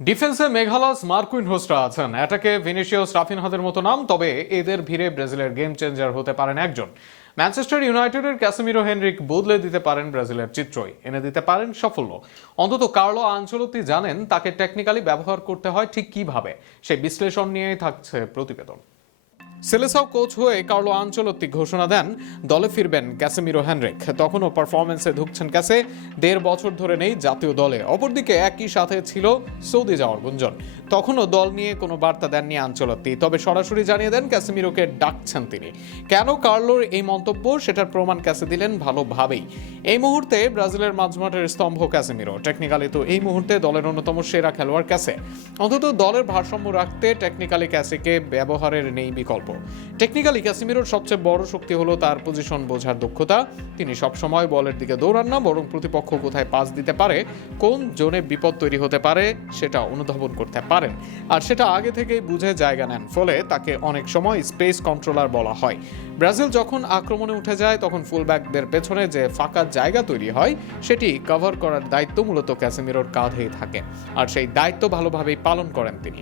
ডিফেন্সে মেঘালাস মার্কুইন হোসরা আছেন, অ্যাটাকে ভিনিসিয়াস রাফিনহাদের মতো নাম। তবে এদের ভিড়ে ব্রাজিলের গেম চেঞ্জার হতে পারেন একজন। ম্যানচেস্টার ইউনাইটেডের ক্যাসেমিরো হেনরিক বদলে দিতে পারেন ব্রাজিলের চিত্রই, এনে দিতে পারেন সাফল্য। অন্তত কার্লো আনচেলত্তি জানেন তাকে টেকনিক্যালি ব্যবহার করতে হয় ঠিক কিভাবে। সেই বিশ্লেষণ নিয়েই থাকছে প্রতিবেদন। সেলেসাও কোচ হয়ে কার্লো আনচেলত্তি ঘোষণা দেন দলে ফিরবেন ক্যাসেমিরো হেনরিক। তখনও পারফরমেন্সে ধুঁকছেন ক্যাসে, 1.5 বছর ধরে নেই জাতীয় দলে। অপরদিকে একই সাথে ছিল সৌদি যাওয়ার গুঞ্জন। তখনও দল নিয়ে কোনো বার্তা দেননি আনচেলত্তি, তবে সরাসরি জানিয়ে দেন ক্যাসেমিরোকে ডাকছেন তিনি। কেন কার্লোর এই মন্তব্য, সেটার প্রমাণ ক্যাসে দিলেন ভালোভাবেই। এই মুহূর্তে ব্রাজিলের মাঝমাঠের স্তম্ভ ক্যাসেমিরো, টেকনিক্যালি তো এই মুহূর্তে দলের অন্যতম সেরা খেলোয়াড় ক্যাসে। অন্তত দলের ভারসাম্য রাখতে টেকনিক্যালি ক্যাসেকে ব্যবহারের নেই বিকল্প। টেকনিক্যালি ক্যাসেমিরোর সবচেয়ে বড় শক্তি হলো তার পজিশন বোঝার দক্ষতা। তিনি সবসময় বলের দিকে দৌড়ান না, বরং প্রতিপক্ষ কোথায় পাস দিতে পারে, কোন জোনে বিপদ তৈরি হতে পারে সেটা অনুধাবন করতে পারেন। আর সেটা আগে থেকেই বুঝে জায়গা নেন, ফলে তাকে অনেক সময় স্পেস কন্ট্রোলার বলা হয়। ব্রাজিল যখন আক্রমণে উঠে যায়, তখন ফুলব্যাকদের পেছনে যে ফাঁকা জায়গা তৈরি হয় সেটি কভার করার দায়িত্ব মূলত ক্যাসেমিরোর কাঁধেই থাকে। আর সেই দায়িত্ব ভালোভাবেই পালন করেন তিনি।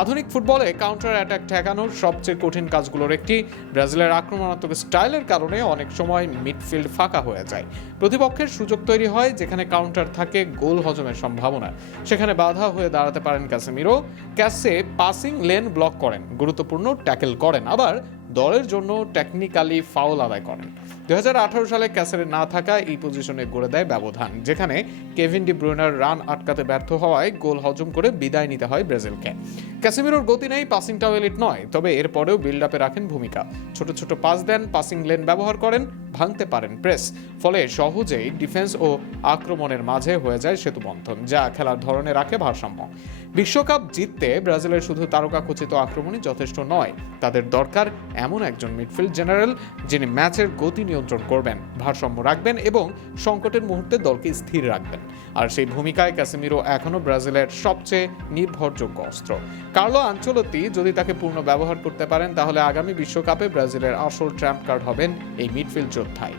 আধুনিক ফুটবলে কাউন্টার অ্যাটাক ঠেকানোর সবচেয়ে কঠিন কাজগুলোর একটি। ব্রাজিলের আক্রমণাত্মক স্টাইলের কারণে অনেক সময় মিডফিল্ড ফাঁকা হয়ে যায়। প্রতিপক্ষের সুযোগ তৈরি হয় যেখানে কাউন্টার থাকে, গোল হজমের সম্ভাবনা। সেখানে বাধা হয়ে দাঁড়াতে পারেন ক্যাসেমিরো। ক্যাসে পাসিং লেন ব্লক করেন, গুরুত্বপূর্ণ ট্যাকেল করেন, আবার দলের জন্য টেকনিক্যালি ফাউল আদায় করেন। 2018 সালে ক্যাসের না থাকা এই পজিশনে গড়ে দেয় ব্যবধান, যেখানে কেভিন ডি ব্রুইনার রান আটকাতে ব্যর্থ হওয়ায় গোল হজম করে বিদায় নিতে হয় ব্রাজিলকে। ক্যাসেমিরোর গতি নেই, পাসিংটাও এলিট নয়, তবে এরপরেও বিল্ড আপে রাখেন ভূমিকা। ছোট ছোট পাস দেন, পাসিং লেন ব্যবহার করেন, ভাঙতে পারেন প্রেস। ফলে সহজেই ডিফেন্স ও আক্রমণের মাঝে হয়ে যায় সেতুবন্ধন, যা খেলার ধরনে রাখে ভারসাম্য। বিশ্বকাপ জিততে ব্রাজিলের শুধু তারকা খচিত আক্রমণই যথেষ্ট নয়, তাদের দরকার এমন একজন মিডফিল্ড জেনারেল যিনি ম্যাচের গতি নিয়ন্ত্রণ করবেন, ভারসাম্য রাখবেন এবং সংকটের মুহূর্তে দলকে স্থির রাখবেন। আর সেই ভূমিকায় ক্যাসেমিরো এখনো ব্রাজিলের সবচেয়ে নির্ভরযোগ্য অস্ত্র। কার্লো আনচেলত্তি যদি তাকে পূর্ণ ব্যবহার করতে পারেন, তাহলে আগামী বিশ্বকাপে ব্রাজিলের আসল ট্র্যাম্প কার্ড হবেন এই মিডফিল্ড যোদ্ধাই।